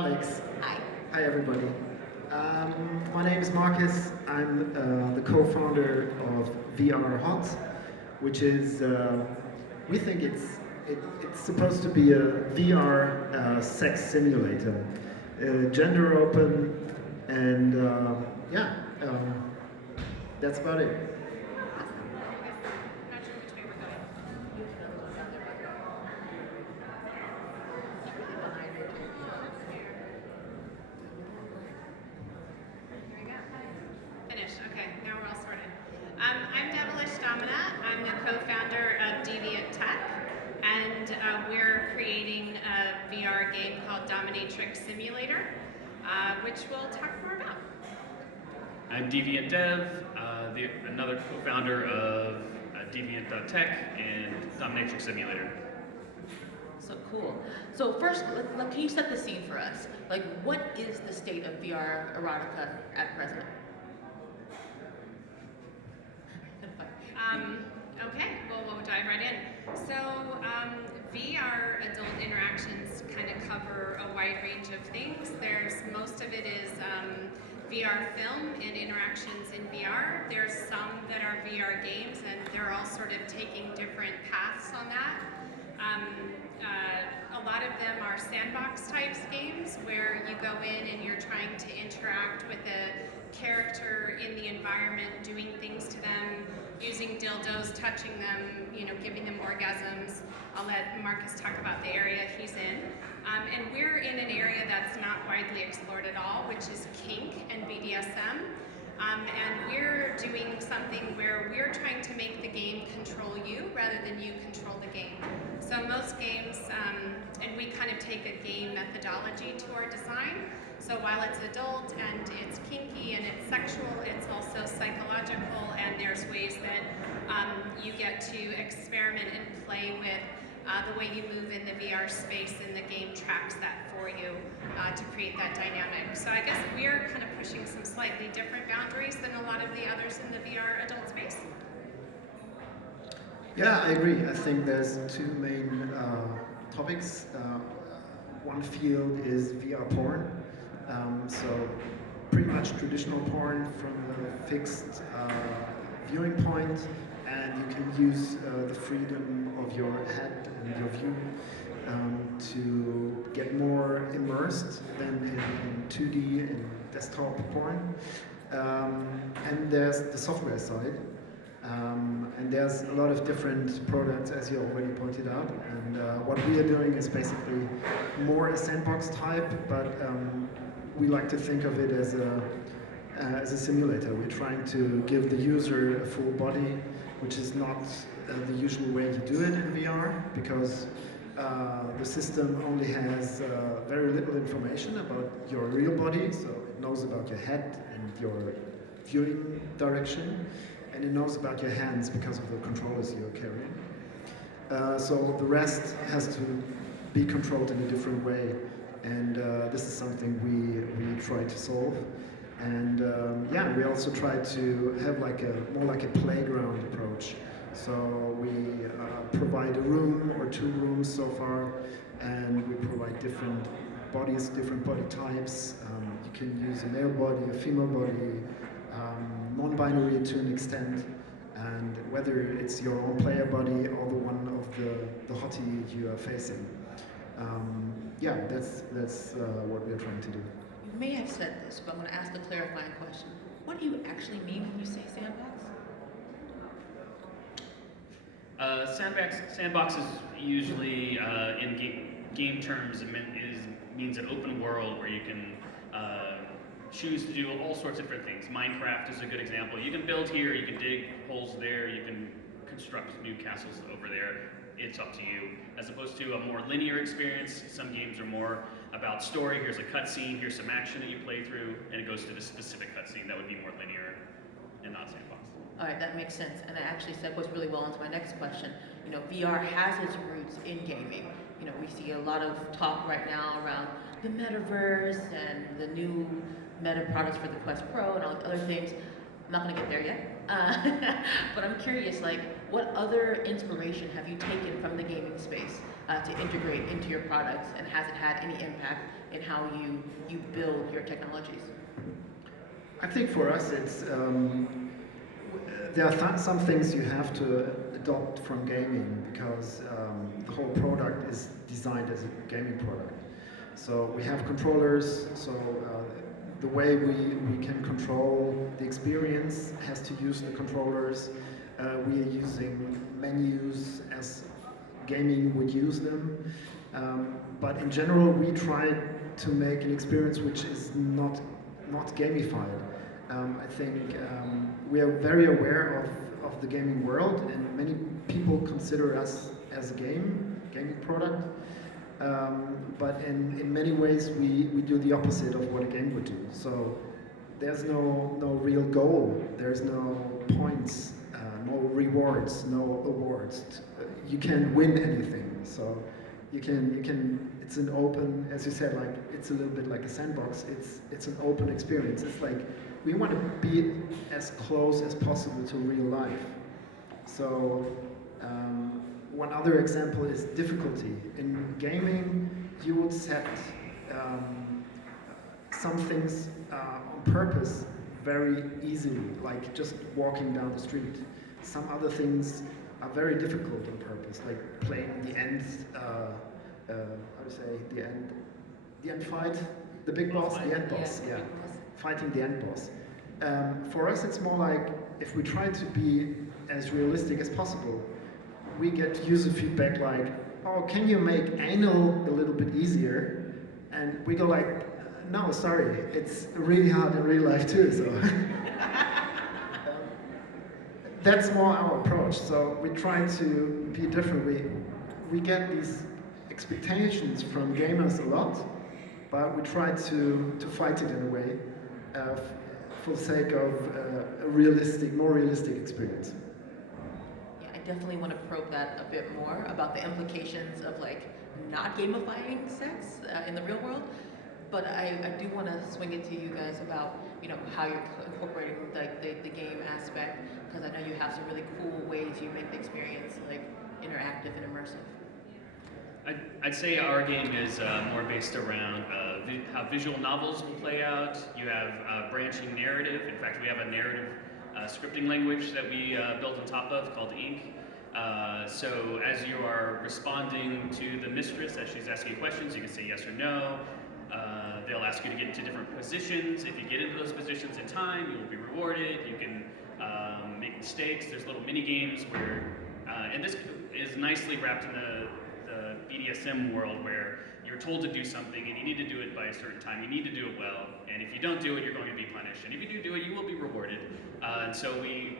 Alex. Hi. Hi, everybody. My name is Marcus. I'm the co-founder of VR Hot, which is, we think it's supposed to be a VR sex simulator. Gender open, and yeah, that's about it. Not sure which way we're going. Here we go. Finish. Okay, now we're all sorted. I'm Devilish, Domina. I'm the co-founder of Deviant.tech, and we're creating a VR game called Dominatrix Simulator, which we'll talk more about. I'm Deviant.dev, another co-founder of Deviant.tech and Dominatrix Simulator. So cool. So first, can you set the scene for us? Like, what is the state of VR erotica at present? Okay, well, we'll dive right in. So, VR adult interactions kind of cover a wide range of things. Most of it is VR film and interactions in VR. There's some that are VR games, and they're all sort of taking different paths on that. A lot of them are sandbox types games where you go in and you're trying to interact with a character in the environment, doing things to them, using dildos, touching them, giving them orgasms. I'll let Marcus talk about the area he's in. And we're in an area that's not widely explored at all, which is kink and BDSM. And we're doing something where we're trying to make the game control you rather than you control the game. So most games, and we kind of take a game methodology to our design. So while it's adult and it's kinky and it's sexual, it's also psychological, and there's ways that you get to experiment and play with the way you move in the VR space, and the game tracks that for you to create that dynamic. So I guess we're kind of pushing some slightly different boundaries than a lot of the others in the VR adult space. Yeah, I agree. I think there's two main topics. One field is VR porn. So pretty much traditional porn from a fixed viewing point, and you can use the freedom of your head and your view to get more immersed than in 2D and desktop porn. And there's the software side. And there's a lot of different products, as you already pointed out. And what we are doing is basically more a sandbox type, but we like to think of it as a simulator. We're trying to give the user a full body, which is not the usual way you do it in VR, because the system only has very little information about your real body. So it knows about your head and your viewing direction, and it knows about your hands because of the controllers you're carrying. So the rest has to be controlled in a different way, and this is something we try to solve. And yeah, we also try to have more like a playground approach. So we provide a room or two rooms so far, and we provide different bodies, different body types. You can use a male body, a female body, non-binary to an extent, and whether it's your own player body or the one of the hottie you are facing. Yeah, that's what we're trying to do. You may have said this, but I'm going to ask the clarifying question. What do you actually mean when you say sandbox? Sandbox is usually, in game terms, means an open world where you can choose to do all sorts of different things. Minecraft is a good example. You can build here, you can dig holes there, you can construct new castles over there. It's up to you. As opposed to a more linear experience, some games are more about story. Here's a cutscene, here's some action that you play through, and it goes to the specific cutscene. That would be more linear and not sandbox. All right, that makes sense, and that actually segues really well into my next question. VR has its roots in gaming. We see a lot of talk right now around the metaverse and the new meta products for the Quest Pro and all the other things. I'm not going to get there yet, but I'm curious, what other inspiration have you taken from the gaming space to integrate into your products, and has it had any impact in how you build your technologies? I think for us, it's there are some things you have to adopt from gaming because the whole product is designed as a gaming product. So we have controllers, so the way we can control the experience has to use the controllers. We are using menus as gaming would use them. But in general, we try to make an experience which is not gamified. I think we are very aware of the gaming world, and many people consider us as a gaming product. But in many ways, we do the opposite of what a game would do. So there's no real goal. There's no points, no rewards, no awards. You can't win anything. So you can. It's an open, as you said, like it's a little bit like a sandbox. It's an open experience. It's like we want to be as close as possible to real life. So one other example is difficulty. In gaming, you would set some things on purpose very easily, like just walking down the street. Some other things are very difficult on purpose, like playing the end, how do you say, the end fight, the big boss, the end boss, yeah, fighting the end boss. For us, it's more like if we try to be as realistic as possible, we get user feedback like, oh, can you make anal a little bit easier? And we go like, no, sorry, it's really hard in real life too, so. That's more our approach. So we try to be different. We get these expectations from gamers a lot, but we try to fight it in a way for the sake of a more realistic experience. Yeah, I definitely want to probe that a bit more about the implications of like not gamifying sex in the real world. But I do want to swing it to you guys about how you're incorporating like the game aspect, because I know you have some really cool ways you make the experience like interactive and immersive. I'd say our game is more based around how visual novels will play out. You have branching narrative. In fact, we have a narrative scripting language that we built on top of called Ink. So as you are responding to the mistress as she's asking you questions, you can say yes or no. They'll ask you to get into different positions. If you get into those positions in time, you will be rewarded. You can make mistakes. There's little mini games where, and this is nicely wrapped in the BDSM world where you're told to do something and you need to do it by a certain time. You need to do it well, and if you don't do it, you're going to be punished. And if you do it, you will be rewarded. And so we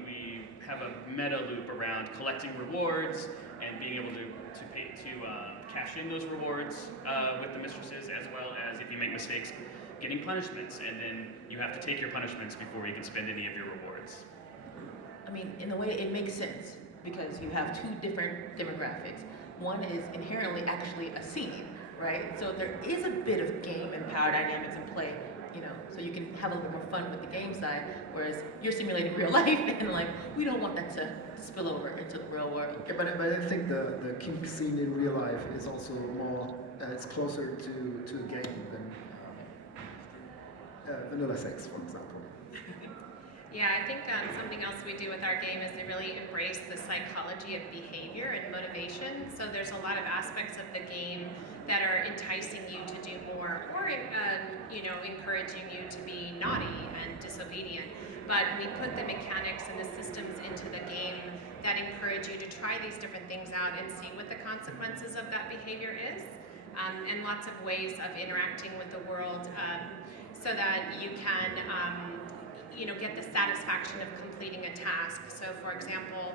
have a meta loop around collecting rewards and being able to cash in those rewards with the mistresses, as well as if you make mistakes, getting punishments, and then you have to take your punishments before you can spend any of your rewards. I mean, in a way, it makes sense because you have two different demographics. One is inherently actually a scene, right? So there is a bit of game and power dynamics in play, so you can have a little bit more fun with the game side, whereas you're simulating real life, and like, we don't want that to spill over into the real world. Yeah, but I think the kink scene in real life is also more, it's closer to a game than vanilla sex, for example. Yeah, I think something else we do with our game is to really embrace the psychology of behavior and motivation. So there's a lot of aspects of the game that are enticing you to do more, or encouraging you to be naughty and disobedient. But we put the mechanics and the systems into the game that encourage you to try these different things out and see what the consequences of that behavior is, and lots of ways of interacting with the world, so that you can get the satisfaction of completing a task. So for example,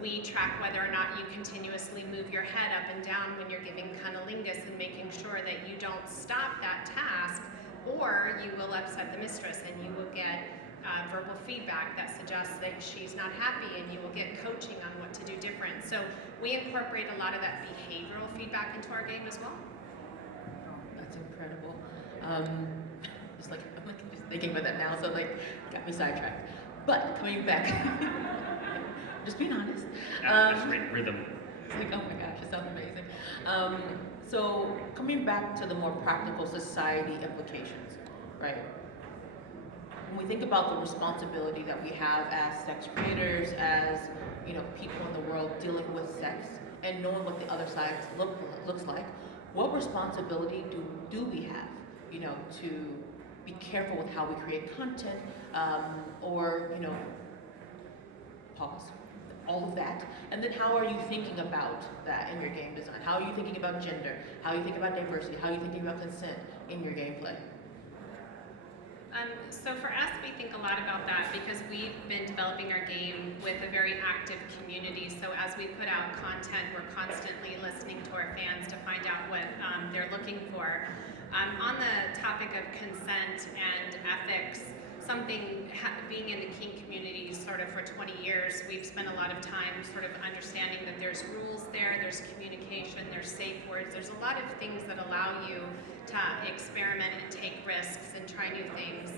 we track whether or not you continuously move your head up and down when you're giving cunnilingus and making sure that you don't stop that task, or you will upset the mistress and you will get verbal feedback that suggests that she's not happy, and you will get coaching on what to do different. So we incorporate a lot of that behavioral feedback into our game as well. That's incredible. Just thinking about that now, so got me sidetracked. But coming back, just being honest. That's great rhythm. It's like, oh my gosh, it sounds amazing. So coming back to the more practical society implications, right? When we think about the responsibility that we have as sex creators, as people in the world dealing with sex and knowing what the other side looks like, what responsibility do we have, to be careful with how we create content, or pause, all of that, and then how are you thinking about that in your game design? How are you thinking about gender? How are you thinking about diversity? How are you thinking about consent in your gameplay? So for us, we think a lot about that because we've been developing our game with a very active community. So as we put out content, we're constantly listening to our fans to find out what they're looking for. On the topic of consent and ethics, being in the kink community sort of for 20 years, we've spent a lot of time sort of understanding that there's rules there's communication, there's safe words, there's a lot of things that allow you to experiment and take risks and try new things.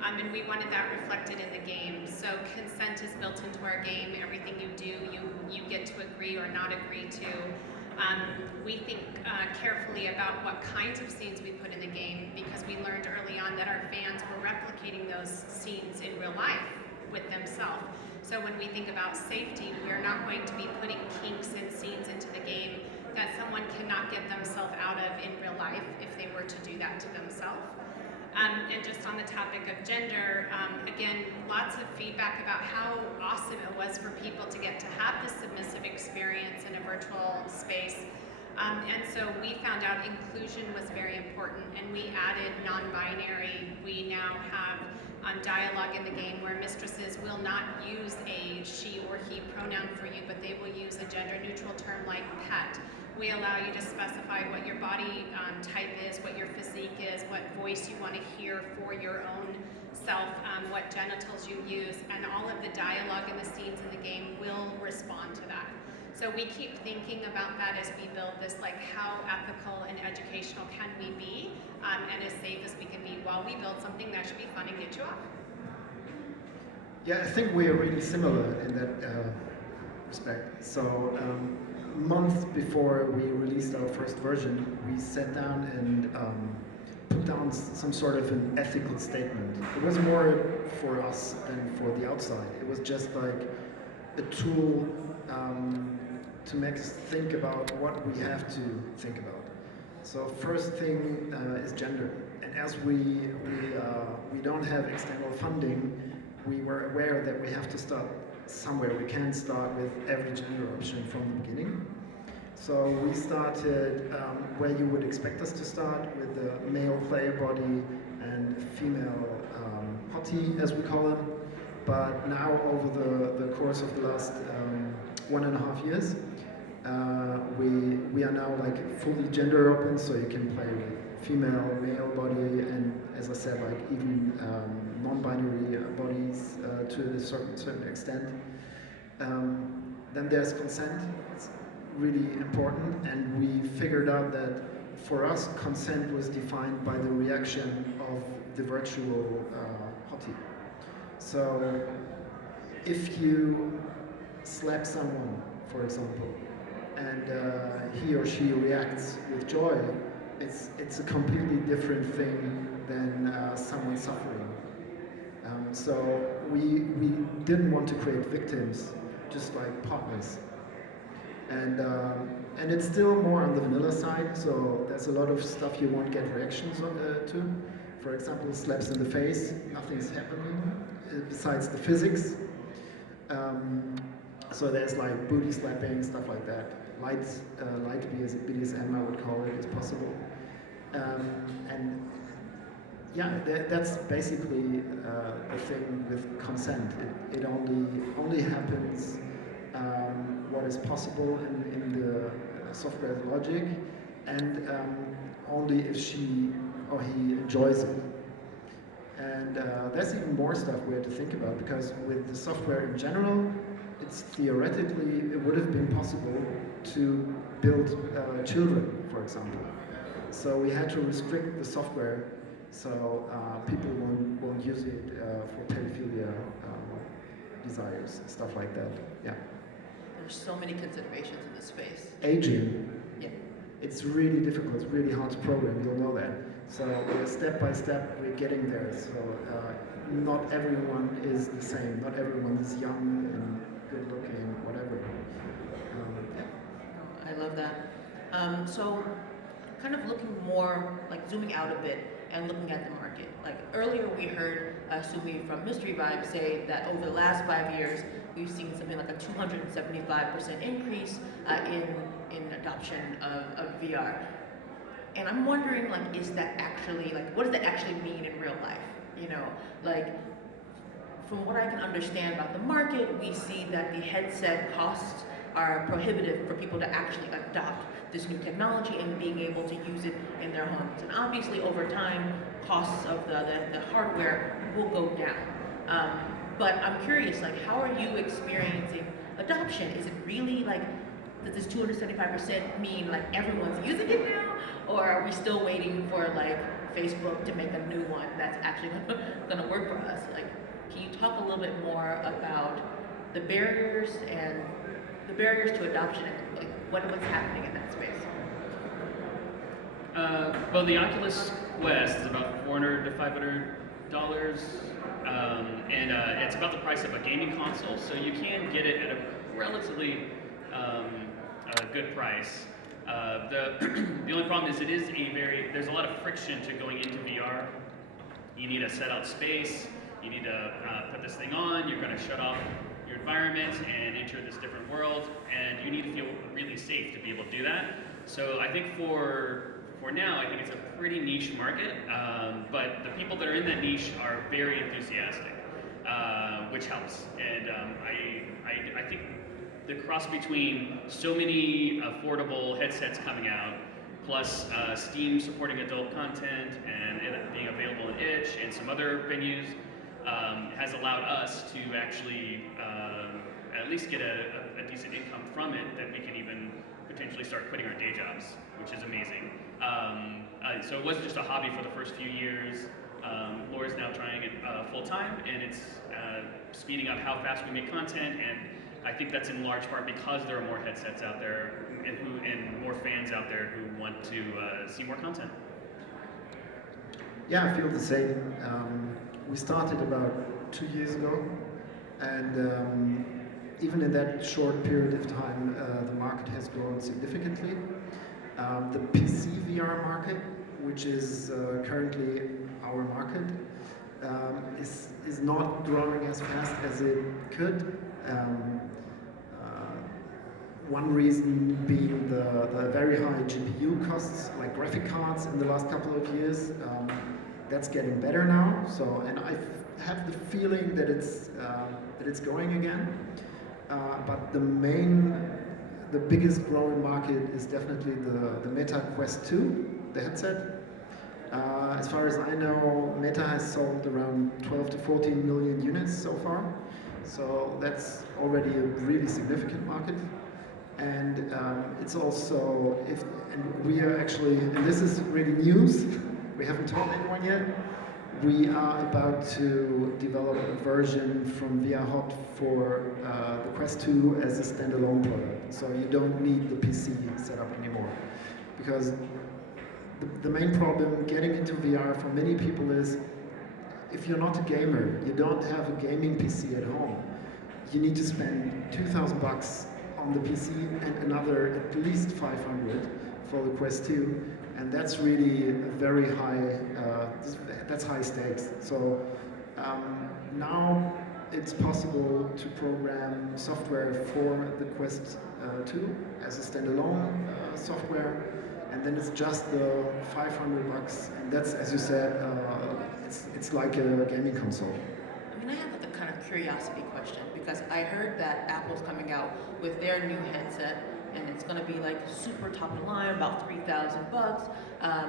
And we wanted that reflected in the game. So consent is built into our game. Everything you do, you get to agree or not agree to. We think carefully about what kinds of scenes we put in the game because we learned early on that our fans were replicating those scenes in real life with themselves. So when we think about safety, we're not going to be putting kinks and scenes into the game that someone cannot get themselves out of in real life if they were to do that to themselves. And just on the topic of gender, again, lots of feedback about how awesome it was for people to get to have this submissive experience in a virtual space. And so we found out inclusion was very important, and we added non-binary. We now have dialogue in the game where mistresses will not use a she or he pronoun for you, but they will use a gender-neutral term like pet. We allow you to specify what your body type is, what your physique is, what voice you want to hear for your own self, what genitals you use, and all of the dialogue and the scenes in the game will respond to that. So we keep thinking about that as we build this, like how ethical and educational can we be, and as safe as we can be while we build something that should be fun and get you off. Yeah, I think we are really similar in that respect. So months before we released our first version, we sat down and put down some sort of an ethical statement. It was more for us than for the outside. It was just like a tool to make us think about what we have to think about. So first thing is gender. And as we don't have external funding, we were aware that we have to start somewhere. We can't start with every gender option from the beginning. So we started where you would expect us to start, with the male player body and female hottie, as we call them. But now, over the course of the last 1.5 years, we are now like fully gender open, so you can play with female, male body, and as I said, like even non-binary bodies to a certain extent. Then there's consent. It's really important, and we figured out that for us, consent was defined by the reaction of the virtual hottie. So if you slap someone, for example, and he or she reacts with joy, it's a completely different thing than someone suffering. So we didn't want to create victims, just like partners. And it's still more on the vanilla side, so there's a lot of stuff you won't get reactions to. For example, slaps in the face, nothing's happening besides the physics. So there's like booty slapping, stuff like that. Light BDSM, I would call it, is possible. And yeah, that's basically the thing with consent. It only happens what is possible in the software logic, and only if she or he enjoys it. And there's even more stuff we had to think about, because with the software in general, it's theoretically, it would have been possible to build children, for example. So we had to restrict the software so people won't use it for pedophilia desires, stuff like that. Yeah. There's so many considerations in this space. Aging. Yeah. it's really difficult, it's really hard to program, you'll know that. So step by step, we're getting there. So not everyone is the same, not everyone is young and good looking, whatever. I love that. So, kind of looking more, like zooming out a bit and looking at the market. Like earlier we heard Sumi from Mystery Vibe say that over the last 5 years, we've seen something like a 275% increase in adoption of VR. And I'm wondering, like, is that actually, like, what does that actually mean in real life? You know, like, from what I can understand about the market, we see that the headset costs are prohibitive for people to actually adopt this new technology and being able to use it in their homes. And obviously, over time, costs of the hardware will go down. But I'm curious, like, how are you experiencing adoption? Is it really like, does this 275% mean like everyone's using it now? Or are we still waiting for like Facebook to make a new one that's actually gonna work for us? Like, can you talk a little bit more about the barriers to adoption and like what's happening in that space? Well, the Oculus Quest is about $400 to $500, and it's about the price of a gaming console, so you can get it at a relatively good price. The only problem is there's a lot of friction to going into VR. You need to set out space, you need to put this thing on, you're going to shut off your environment and enter this different world, and you need to feel really safe to be able to do that. So I think for now, I think it's a pretty niche market, but the people that are in that niche are very enthusiastic, which helps. And I think the cross between so many affordable headsets coming out, plus Steam supporting adult content and it being available in Itch and some other venues, has allowed us to actually at least get a decent income from it that we can even potentially start quitting our day jobs, which is amazing. So it wasn't just a hobby for the first few years. Laura's now trying it full time, and it's speeding up how fast we make content, and I think that's in large part because there are more headsets out there and more fans out there who want to see more content. Yeah, I feel the same. We started about 2 years ago, and even in that short period of time, the market has grown significantly. The PC VR market, which is currently our market, is not growing as fast as it could. One reason being the very high GPU costs, like graphic cards in the last couple of years. That's getting better now. So, and I have the feeling that it's going again. But the biggest growing market is definitely the Meta Quest 2, the headset. As far as I know, Meta has sold around 12 to 14 million units so far. So that's already a really significant market. And it's also, and we are actually, and this is really news, we haven't told anyone yet, we are about to develop a version from VRHOT for the Quest 2 as a standalone product. So you don't need the PC setup anymore. Because the main problem getting into VR for many people is, if you're not a gamer, you don't have a gaming PC at home, you need to spend $2,000 on the PC and another at least 500 for the Quest 2, and that's really very high. That's high stakes. So now it's possible to program software for the Quest 2 as a standalone software, and then it's just the $500, and that's, as you said, it's like a gaming console. I mean, I have like a kind of curiosity question, because I heard that Apple's coming out with their new headset, and it's going to be like super top of the line, about $3,000,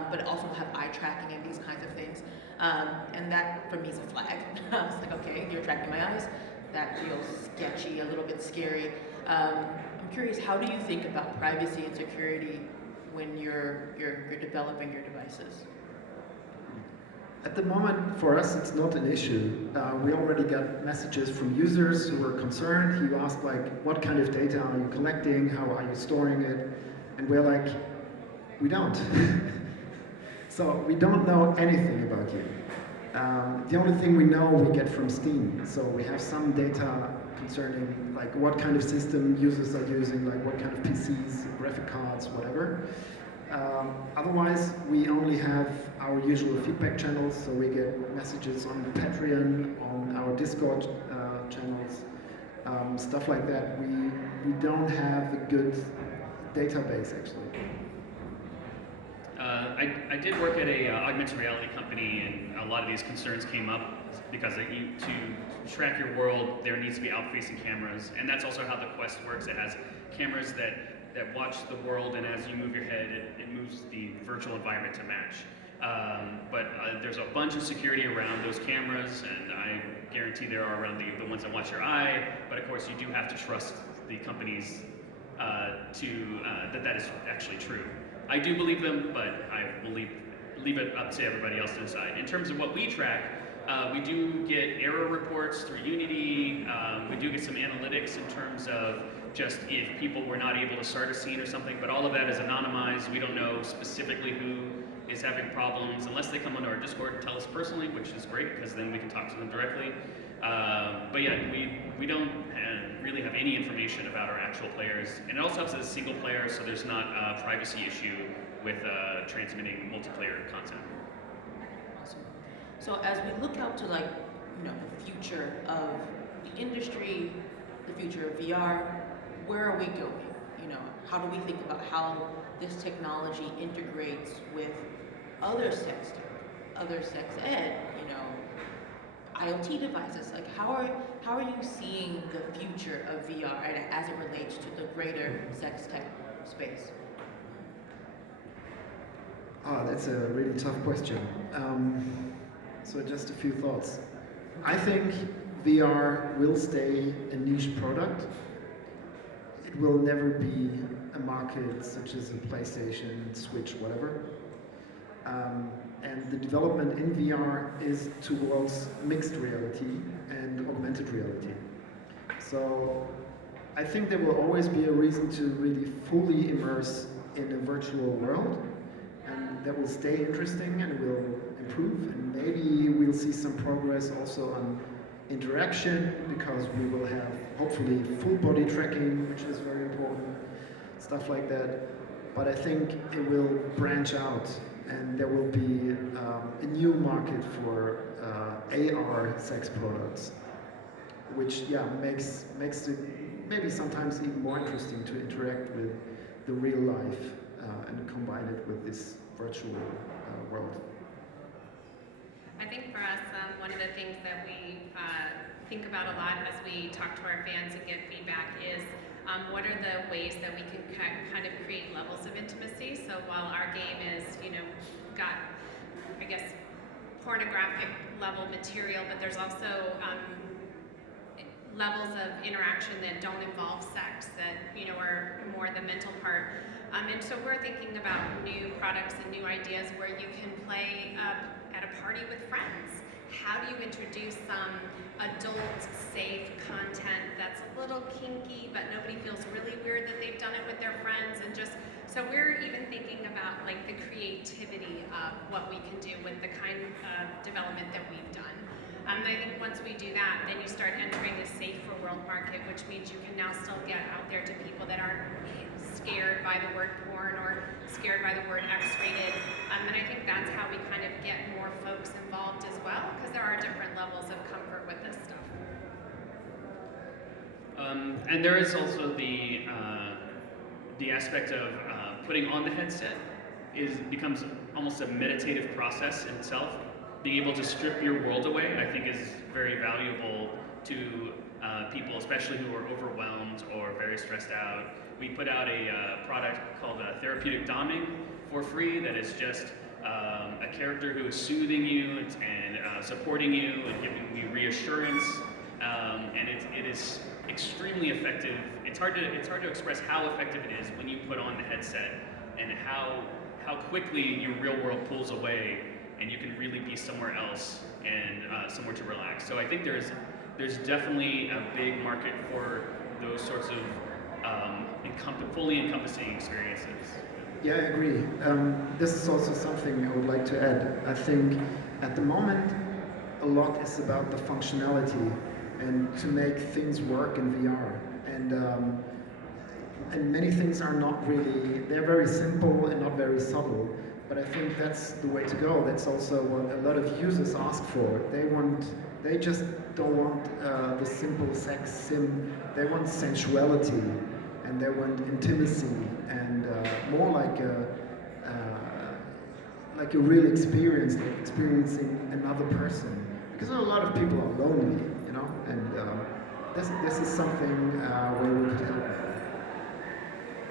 but it also will have eye tracking and these kinds of things. And that for me is a flag. I was like, okay, you're tracking my eyes. That feels sketchy, a little bit scary. I'm curious, how do you think about privacy and security when you're developing your devices? At the moment, for us, it's not an issue. We already got messages from users who were concerned. You asked, like, what kind of data are you collecting? How are you storing it? And we're like, We don't. So we don't know anything about you. The only thing we know we get from Steam. So we have some data concerning like what kind of system users are using, like what kind of PCs, graphic cards, whatever. Otherwise, we only have our usual feedback channels, so we get messages on Patreon, on our Discord channels, stuff like that. We don't have a good database, actually. I did work at a augmented reality company, and a lot of these concerns came up because to track your world, there needs to be out-facing cameras, and that's also how the Quest works. It has cameras that watch the world, and as you move your head, it moves the virtual environment to match. But there's a bunch of security around those cameras, and I guarantee there are around the ones that watch your eye, but of course you do have to trust the companies that is actually true. I do believe them, but I will leave it up to everybody else to decide. In terms of what we track, we do get error reports through Unity. We do get some analytics in terms of just if people were not able to start a scene or something, but all of that is anonymized. We don't know specifically who is having problems unless they come onto our Discord and tell us personally, which is great because then we can talk to them directly. But yeah, we don't really have any information about our actual players, and it also helps as a single player, so there's not a privacy issue with transmitting multiplayer content. Awesome. So as we look out to the future of the industry, the future of VR, where are we going? How do we think about how this technology integrates with other sex ed, IoT devices? Like how are you seeing the future of VR as it relates to the greater sex tech space? Oh, that's a really tough question. So just a few thoughts. I think VR will stay a niche product. It will never be a market such as a PlayStation, Switch, whatever. And the development in VR is towards mixed reality and augmented reality. So I think there will always be a reason to really fully immerse in a virtual world, and that will stay interesting and will improve, and maybe we'll see some progress also on interaction, because we will have hopefully full body tracking, which is very important, stuff like that. But I think it will branch out, and there will be a new market for AR sex products, which makes it maybe sometimes even more interesting to interact with the real life and combine it with this virtual world. I think for us, one of the things that we think about a lot as we talk to our fans and get feedback is what are the ways that we can kind of create levels of intimacy. So while our game is, got, I guess, pornographic level material, but there's also levels of interaction that don't involve sex, that, are more the mental part. And so we're thinking about new products and new ideas where you can play at a party with friends. How do you introduce some adult safe content that's a little kinky, but nobody feels really weird that they've done it with their friends, and just, so we're even thinking about like the creativity of what we can do with the kind of development that we've done. And I think once we do that, then you start entering the safe for world market, which means you can now still get out there to people that aren't scared by the word porn or scared by the word X-rated. And I think that's how we kind of get more folks involved as well, because there are different levels of comfort with this stuff. And there is also the aspect of putting on the headset becomes almost a meditative process in itself. Being able to strip your world away, I think, is very valuable to people, especially who are overwhelmed or very stressed out. We put out a product called Therapeutic Doming for free that is just a character who is soothing you and supporting you and giving you reassurance, and it is extremely effective. It's hard to express how effective it is when you put on the headset, and how quickly your real world pulls away and you can really be somewhere else and somewhere to relax. So I think there's definitely a big market for those sorts of fully encompassing experiences. Yeah, I agree. This is also something I would like to add. I think at the moment, a lot is about the functionality and to make things work in VR. And many things are not really, they're very simple and not very subtle. But I think that's the way to go. That's also what a lot of users ask for. They just don't want the simple sex sim. They want sensuality, and they want intimacy, and more like a real experience, like experiencing another person. Because a lot of people are lonely, you know, and this is something where we could help.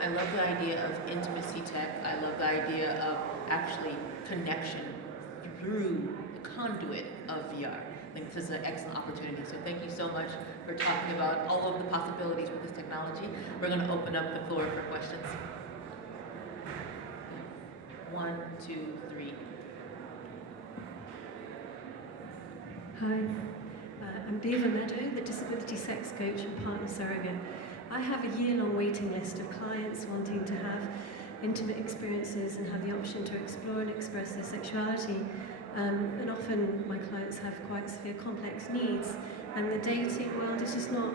I love the idea of intimacy tech. I love the idea of actually connection through the conduit of VR. I think this is an excellent opportunity. So thank you so much for talking about all of the possibilities with this technology. We're going to open up the floor for questions. 1, 2, 3. Hi, I'm Beaver Meadow, the disability sex coach and partner surrogate. I have a year-long waiting list of clients wanting to have intimate experiences and have the option to explore and express their sexuality. And often my clients have quite severe complex needs, and the dating world is just not,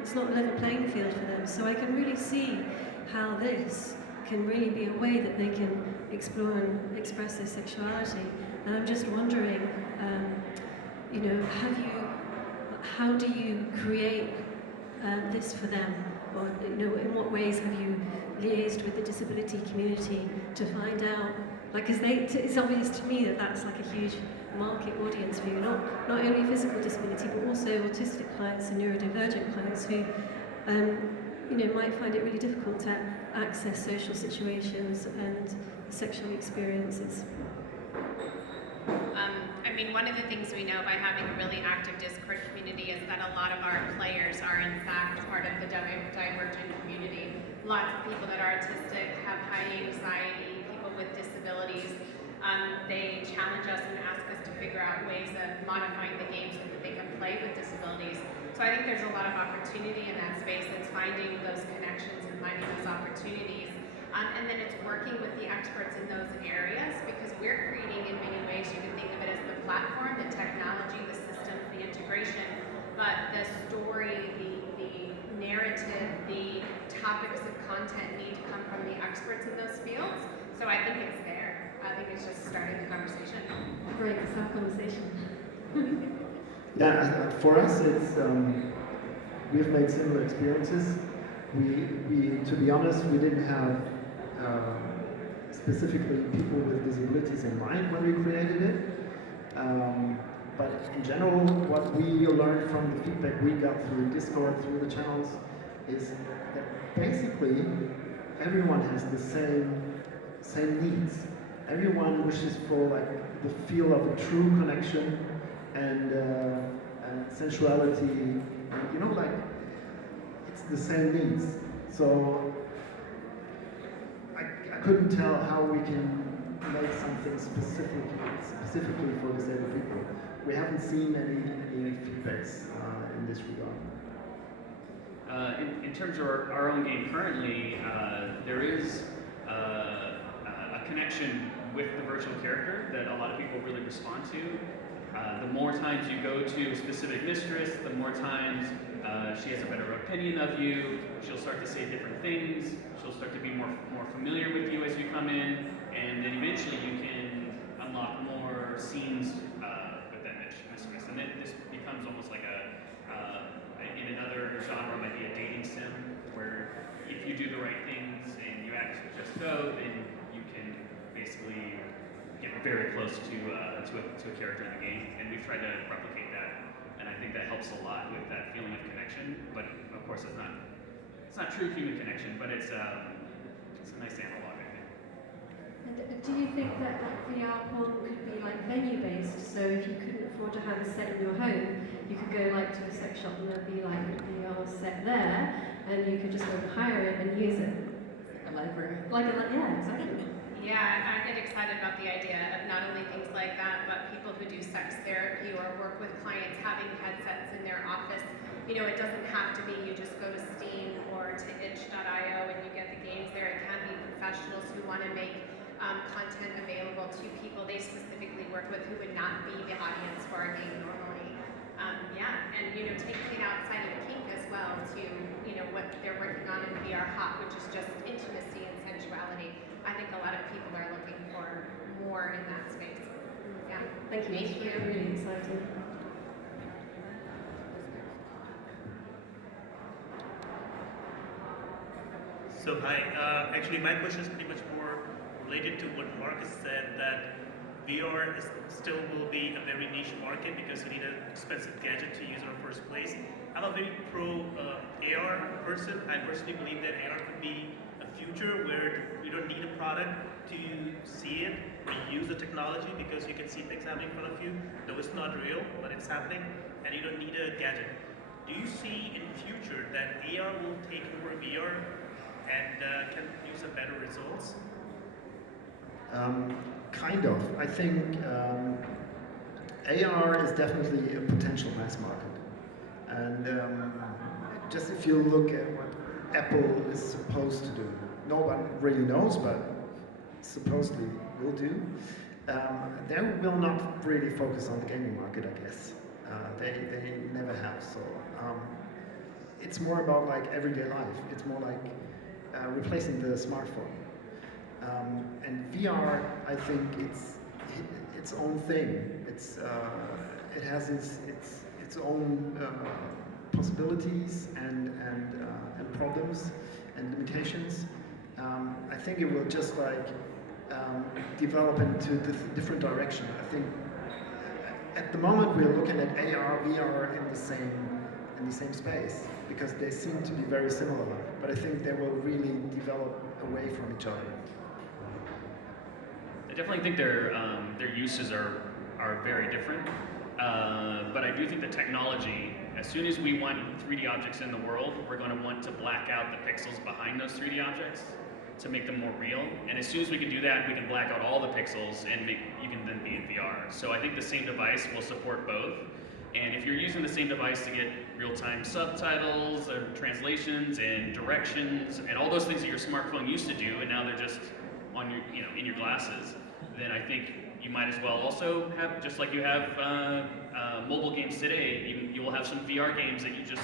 it's not a level playing field for them. So I can really see how this can really be a way that they can explore and express their sexuality. And I'm just wondering, you know, how do you create this for them? Or, you know, in what ways have you liaised with the disability community to find out, like, because it's obvious to me that that's like a huge market audience for you, not only physical disability, but also autistic clients and neurodivergent clients who, you know, might find it really difficult to access social situations and sexual experiences. I mean, one of the things we know by having a really active Discord community is that a lot of our players are in fact part of the divergent community. Lots of people that are autistic have high anxiety, people with disabilities. They challenge us and ask us to figure out ways of modifying the game so that they can play with disabilities. So I think there's a lot of opportunity in that space. It's finding those connections and finding those opportunities. And then it's working with the experts in those areas, because we're creating in many ways, you can think of it as the platform, the technology, the systems, the integration, but the story, the narrative, the topics of content need to come from the experts in those fields. So I think it's there. I think it's just starting the conversation. Great, let's have a conversation. Yeah, for us, it's we've made similar experiences. We, to be honest, we didn't have specifically people with disabilities in mind when we created it. But in general, what we learned from the feedback we got through Discord, through the channels, is that basically everyone has the same needs. Everyone wishes for like the feel of a true connection and sensuality. And, you know, like it's the same needs. So I couldn't tell how we can make something specifically for disabled people. We haven't seen any feedbacks in this regard. In terms of our own game currently, there is a connection with the virtual character that a lot of people really respond to. The more times you go to a specific mistress, the more times she has a better opinion of you. She'll start to say different things. She'll start to be more familiar with you as you come in, and then eventually you can unlock more scenes with that mistress. And then this becomes almost like in another genre, might be a dating sim, where if you do the right things and you act just go, then you can basically get very close to a character in the game. And we've tried to replicate that, and I think that helps a lot with that feeling of connection. But of course, it's not true human connection, but it's a nice analog, I think. And do you think that VR porn could be like venue-based? So if you couldn't afford to have a set in your home, you could go like to a sex shop and there'd be like a VR set there, and you could just go and hire it and use it. A library. Yeah, exactly. Yeah, I get excited about the idea of not only things like that, but people who do sex therapy or work with clients having headsets in their office. You know, it doesn't have to be you just go to Steam or to itch.io and you get the games there. It can be professionals who want to make content available to people they specifically work with who would not be the audience for a game normally. And taking it outside of kink as well to what they're working on in VR Hot, which is just intimacy and sensuality. I think a lot of people are looking for more in that space. Yeah. Thank you. Thank you. Really exciting. So hi, actually my question is pretty much more related to what Marcus said, that VR still will be a very niche market because you need an expensive gadget to use in the first place. I'm a very pro AR person. I personally believe that AR could be a future where you don't need a product to see it or use the technology because you can see things happening in front of you, though it's not real, but it's happening, and you don't need a gadget. Do you see in the future that AR will take over VR and can produce a better results? Kind of. I think AR is definitely a potential mass market. And just if you look at what Apple is supposed to do, no one really knows, but supposedly will do, they will not really focus on the gaming market, I guess. They never have. So it's more about like everyday life. It's more like replacing the smartphone. And VR, I think its own thing. It has its own possibilities and problems and limitations. I think it will just like develop into different direction. I think at the moment we're looking at AR, VR in the same space because they seem to be very similar. But I think they will really develop away from each other. I definitely think their uses are very different, but I do think the technology, as soon as we want 3D objects in the world, we're going to want to black out the pixels behind those 3D objects to make them more real. And as soon as we can do that, we can black out all the pixels and you can then be in VR. So I think the same device will support both. And if you're using the same device to get real-time subtitles, or translations, and directions, and all those things that your smartphone used to do, and now they're just on your, in your glasses, then I think you might as well also have, just like you have mobile games today, you will have some VR games that you just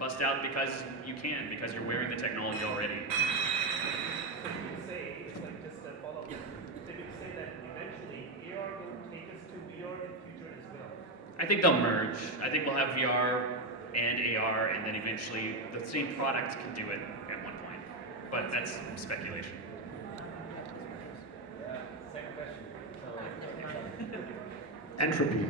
bust out because you can, because you're wearing the technology already. So you would say, like just a follow-up, so you would say that eventually AR will take us to VR in the future as well? I think they'll merge. I think we'll have VR and AR, and then eventually the same product can do it at one point. But that's speculation. Second question. Entropy.